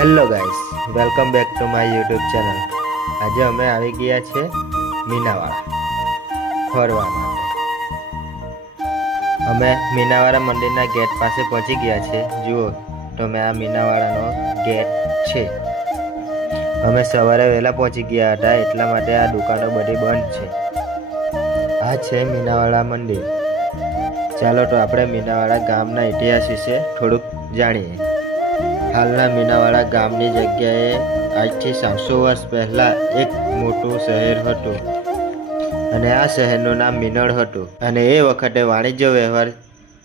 Hello guys, welcome back to my YouTube channel. આજે અમે આવી ગયા છે મીનાવાડા ફરવા માટે. અમે મીનાવાડા મંદિરના ગેટ પાસે પહોંચી ગયા છે. જુઓ તમે, આ મીનાવાડાનો ગેટ છે. અમે સવારે વહેલા પહોંચી ગયા હતા, એટલા માટે આ દુકાનો બધી બંધ છે. આ છે મીનાવાડા મંદિર. ચાલો તો આપણે મીનાવાડા ગામના ઇતિહાસ વિશે થોડુંક જાણીએ. હાલના મીનાવાડા ગામની જગ્યાએ આજથી 700 વર્ષ પહેલાં એક મોટું શહેર હતું અને આ શહેરનું નામ મીનળ હતું અને એ વખતે વાણિજ્ય વ્યવહાર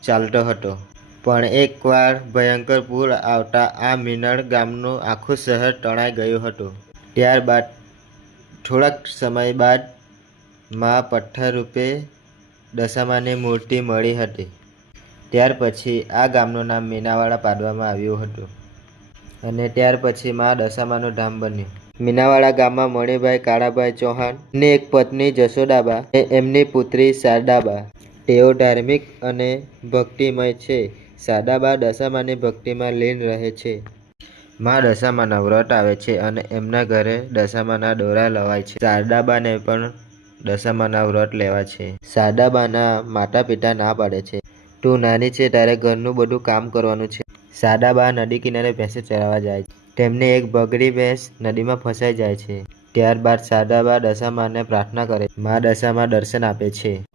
ચાલતો હતો. પણ એકવાર ભયંકર પૂર આવતા આ મીનળ ગામનું આખું શહેર તણાઈ ગયું હતું. ત્યારબાદ થોડાક સમય બાદ મા પથ્થર રૂપે દશામાની મૂર્તિ મળી હતી. ત્યાર પછી આ ગામનું નામ મીનાવાડા પાડવામાં આવ્યું હતું અને ત્યાર પછી મા દશામાનું ધામ બન્યું. મીનાવાડા ગામમાં મણિભાઈ કાળાભાઈ ચૌહાણ ની એક પત્ની જશોદાબા અને એમની પુત્રી શારદાબા. તેઓ ધાર્મિક અને ભક્તિમય છે. શારદાબા દશામાની ભક્તિમાં લીન રહે છે. મા દશામાના વ્રત આવે છે અને એમના ઘરે દશામાના દોરા લવાય છે. શારદાબાને પણ દશામાના વ્રત લેવા છે. શારદાબાના માતા પિતા ના પાડે છે. તું નાની છે ત્યારે ઘરનું બધું કામ કરવાનું છે. શારદાબા નદી કિનારે ભેંસો ચરાવવા જાય છે. તેમની એક બગડી ભેંસ નદીમાં ફસાઈ જાય છે. ત્યારબાદ શારદાબા દશામાને પ્રાર્થના કરે છે. મા દશામા દર્શન આપે છે.